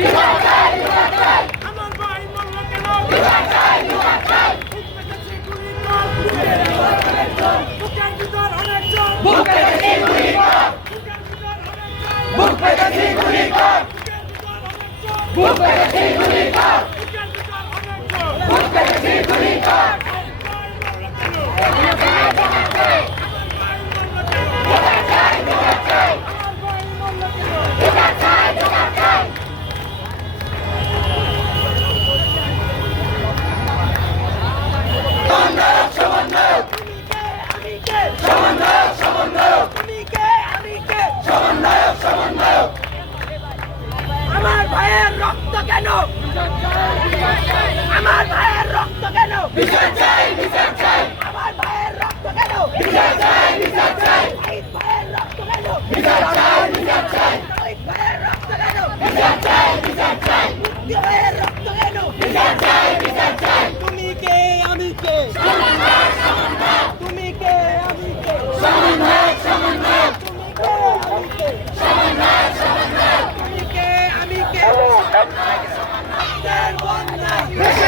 Book by the Tigurica! Book by the Tigurica! কেন? আমার ভাইয়ের রক্ত কেন? আমার ভাইয়ের রক্ত কেন? ভাইয়ের রক্ত কেন? One, one, one, one,